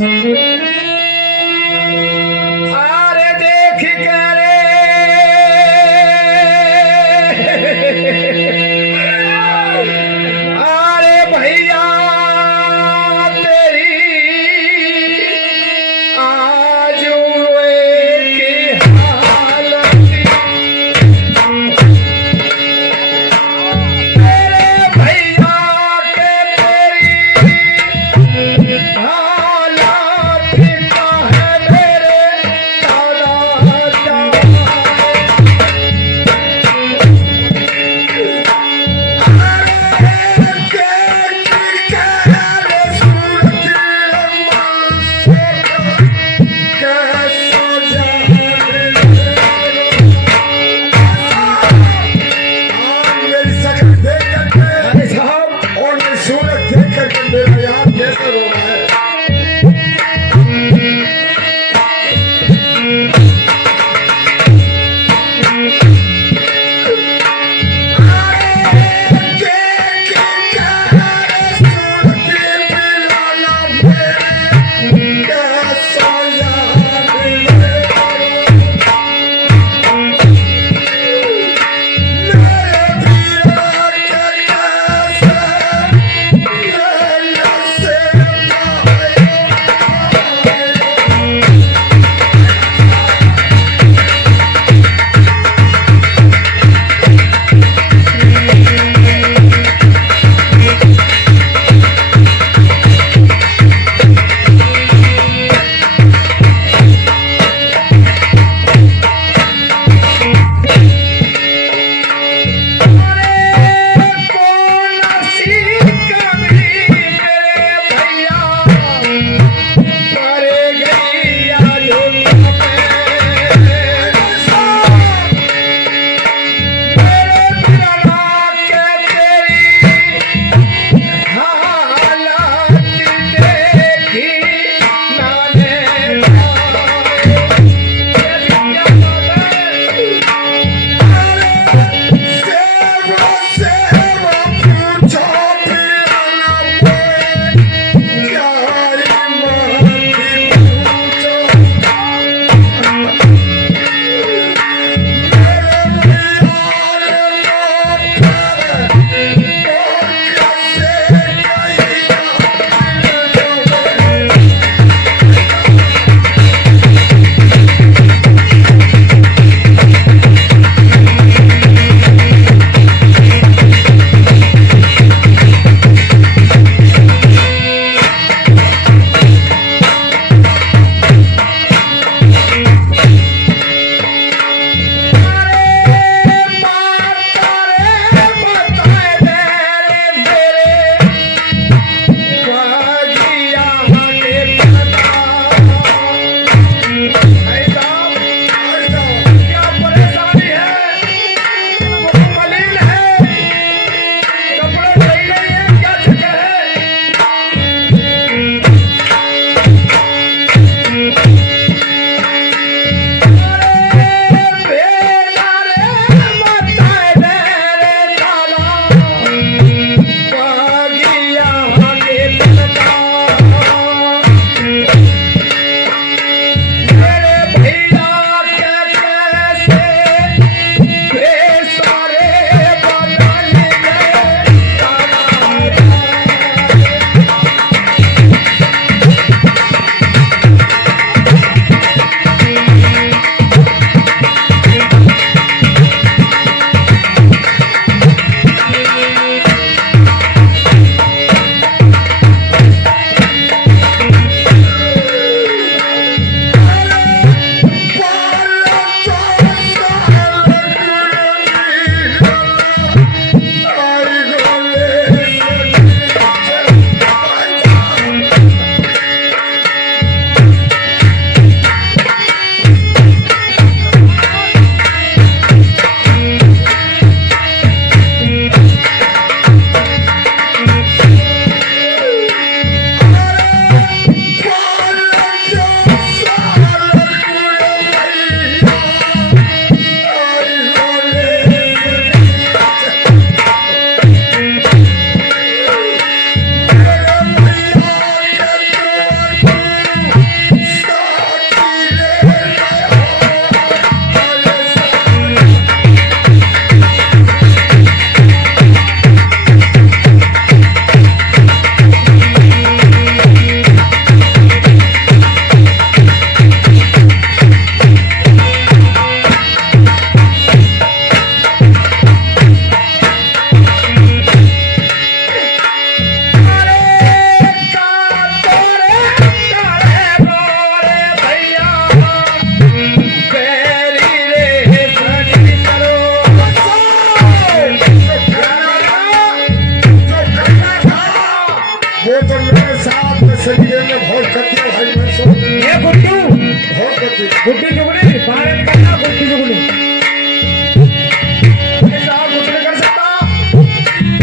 अरे देख करे अरे भैया तेरी आज की हालत तेरे भैया के तेरी हालत का है मेरे दादा शरीर में बहुत खतिया भाई मैं सो ये गुड्डू बहुत खतिया गुड्डू जुगली बाहर निकलना गुड्डू जुगली ऐसा कुछ नहीं कर सकता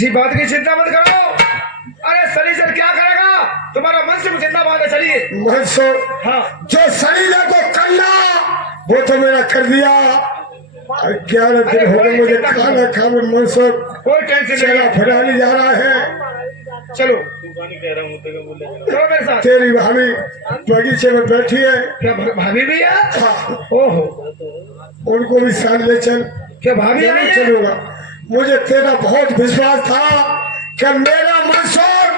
किसी बात की चिंता मत करो। अरे शनिचर क्या करेगा, तुम्हारा मन से चिंता बात है। चलिए मंसूर, हाँ जो शनिचर को करना वो तो मेरा कर दिया। 11 दिन हो गए मुझे खाना खाने। मंसूर कोई टेंशन चला नहीं है। फिराने जा रहा है। चलो चलो मेरे साथ। तेरी भाभी बगीचे में बैठी है। क्या भाभी भी है? हाँ, ओहो, उनको भी साथ ले चल। क्या भाभी आई जरूर है? चलूंगा। मुझे तेरा बहुत विश्वास था कि मेरा मंसूर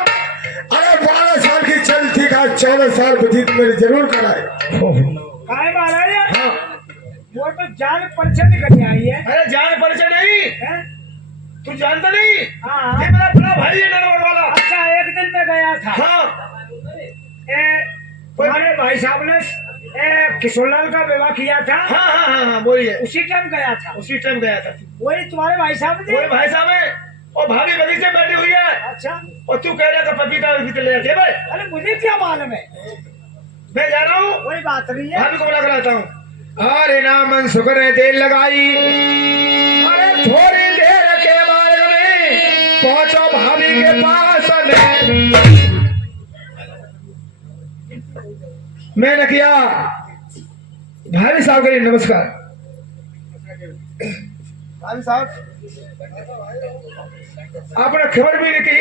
अरे 12 साल की चलती का 14 साल व्यतीत मेरे जरूर कराए। ओहो, काय महाराज हाँ। वो तो जान परिचय निकल आई है अरे जान परिचय नहीं, हैं? तू जानता नहीं, हाँ ये मेरा बड़ा भाई है नरवर वाला। अच्छा एक दिन में गया था हाँ तुम्हारे भाई साहब ने किशोरलाल का विवाह किया था। हाँ हाँ हाँ हाँ वही है, उसी टाइम गया था। उसी टाइम गया था। वही तुम्हारे भाई साहब ने। वही भाई साहब है, और भाभी बगीचे में बैठी हुई है, अच्छा और तू कह रहा था पपीता वपीता ले आते भाई। अरे मुझे क्या मालूम है, मैं जा रहा हूँ, कोई बात नहीं है। भाभी को बुला कर आता हूँ। अरे नामन शुक्र है तेल लगाई, अरे थोड़ी देर के मार्ग में पहुंचो भाभी के पास में। मैंने किया भाभी साहब के लिए नमस्कार। भाभी साहब आपने खबर भी नहीं की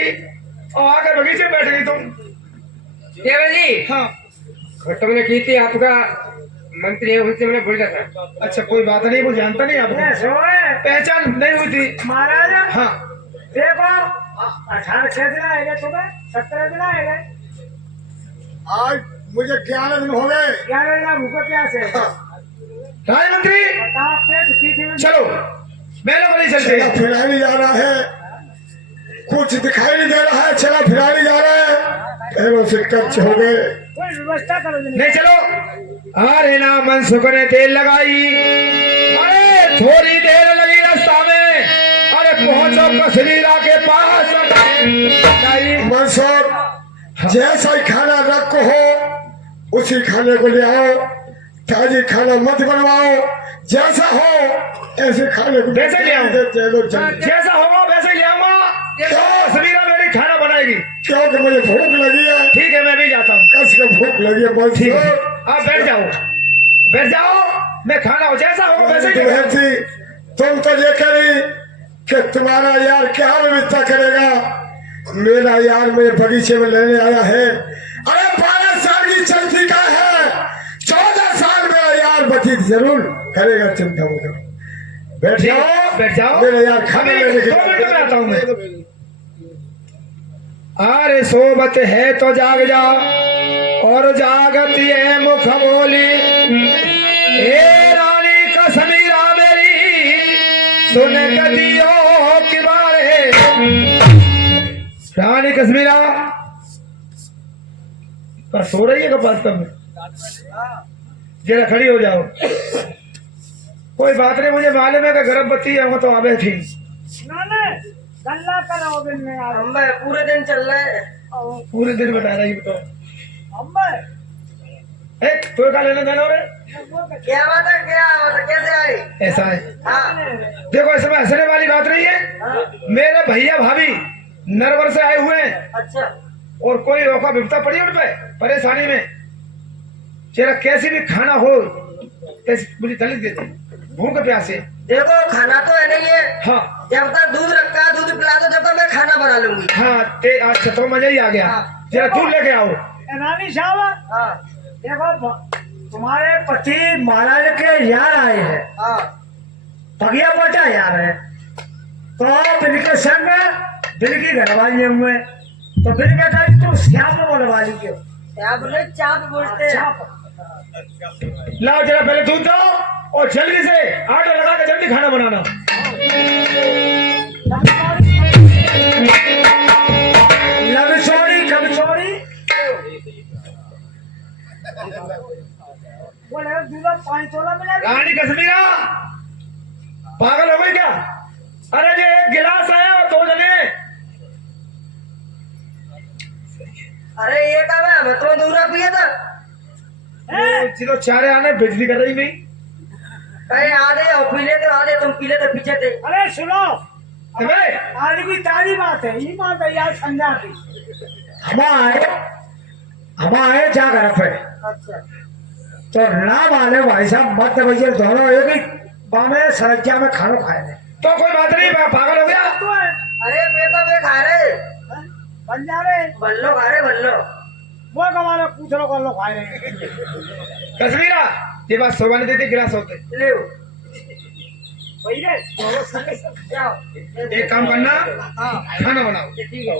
और आकर बगीचे में बैठ गई तुम। केवल जी हाँ तुमने की थी, आपका मंत्री है उनसे मैंने भूल गया था। अच्छा कोई बात नहीं, वो जानता नहीं आपको, पहचान नहीं हुई थी। महाराज हाँ देखो 18 दिन आएगा तुम्हें, 17 दिन आएगा, आज मुझे 11 दिन हो गए। 11 दिन भूखो प्यासे। राज मंत्री बता पेट पीछे में चलो मेले को नहीं चलते। चला फिराने जा रहा है, कुछ दिखाई नहीं दे रहा है। चला फिराने जा रहा है, पैरों से कच्च हो गए। कोई व्यवस्था करो। नहीं चलो। अरे ना मन शुक्र है तेल लगाई, अरे थोड़ी देर लगी रास्ता में, अरे पहुंचो कश्मीरा के पास। मंसूर जैसा ही खाना रखो हो उसी खाने को ले आओ। ताजी खाना मत बनवाओ, जैसा हो ऐसे खाने को वैसे ले आओ। चलो चलो, जैसा होगा वैसे ले आऊंगा। कश्मीरा मेरी खाना बनाएगी। क्योंकि मुझे भूख लगी है। ठीक है मैं भी जाता हूँ। कस के भूख लगी है ठीक है मंसूर। आप बैठ जाओ, बैठ जाओ, मैं खाना हो जैसा होगा वैसे ही तुम्हें थी, तुम तो ये करी कि तुम्हारा यार क्या व्यवस्था करेगा। मेरा यार मेरे बगीचे में लेने आया है। अरे 12 साल की चलती का है, 14 साल मेरा यार व्यतीत जरूर करेगा। चिंता मत करो, बैठ जाओ, बैठ जाओ। मेरा यार खाना अभी लेने के 2 मिनट में आता हूँ मैं। अरे सोबत है तो जाग जा, और जागती है मुख बोली। ए रानी कश्मीरा मेरी सुन कदियों की बारे। रानी कश्मीरा पर सो रही है का वास्तव में? जरा खड़ी हो जाओ। कोई बात नहीं, मुझे मालूम है कि गर्भवती है, वो तो आवे थी। ना गल्ला करो दिन में यार। अम्मा पूरे दिन चल रहा है। पूरे दिन बता रही बताओ। अम्मा तो क्या लेना देना रे? क्या बात है, क्या बात है, कैसे आई? ऐसा है, हाँ देखो इसमें हंसने वाली बात नहीं है। हाँ मेरे भैया भाभी नरवर से आए हुए हैं, अच्छा और कोई औका विपता पड़ी उन पे परेशानी में। तेरा कैसे भी खाना हो मुझे तलिक दे दे, भूख प्यासे। देखो खाना तो है नहीं है, हाँ जब तक दूध रखा है दूध पिला दो, जब तक मैं खाना बना लूंगी। हाँ अच्छा तो मजा ही आ गया। हाँ। जरा दूध लेके आओ। रानी साहब हाँ देखो तुम्हारे पति महाराज के यार आए हैं, हाँ पगिया पटा यार है, तो आप इनके संग दिल की घरवाली हुए, तो फिर कहता है तू श्याम बोलवा ली क्यों? क्या बोले, चाप बोलते हैं। चाप। लाओ जरा पहले दूध दो, और जल्दी से आटा लगा के जल्दी खाना बनाना। लवचोड़ी कमचोड़ी बोले दूल्हा 5 तोला मिला दिया। रानी कश्मीरा पागल हो गई क्या? अरे ये 1 गिलास आया और 2 जने। अरे ये कब है, मैं तो दूर रख लिया था। चलो चारे आने बिजली कर रही नहीं। कहीं आधे और पी लेते, आधे तुम पी लेते पीछे थे। अरे सुनो अबे आज की ताजी बात है ये बात है यार संज्ञा की। हम आए जागर पे अच्छा तो ना माने भाई साहब मध्य भैया दोनों एक ही बामे सरज्जा में खाना खाए थे। तो कोई बात नहीं, मैं पागल हो गया। तो है अरे बेटा बे खा रहे बन जा रहे बल्लो खा रहे बल्लो वो कमाने पूछ लो कर लो खाए रहे। कश्मीरा ये बात शोभा नहीं देती, गिलास होते। ले वही रे जाओ एक काम करना, हाँ खाना बनाओ। ठीक है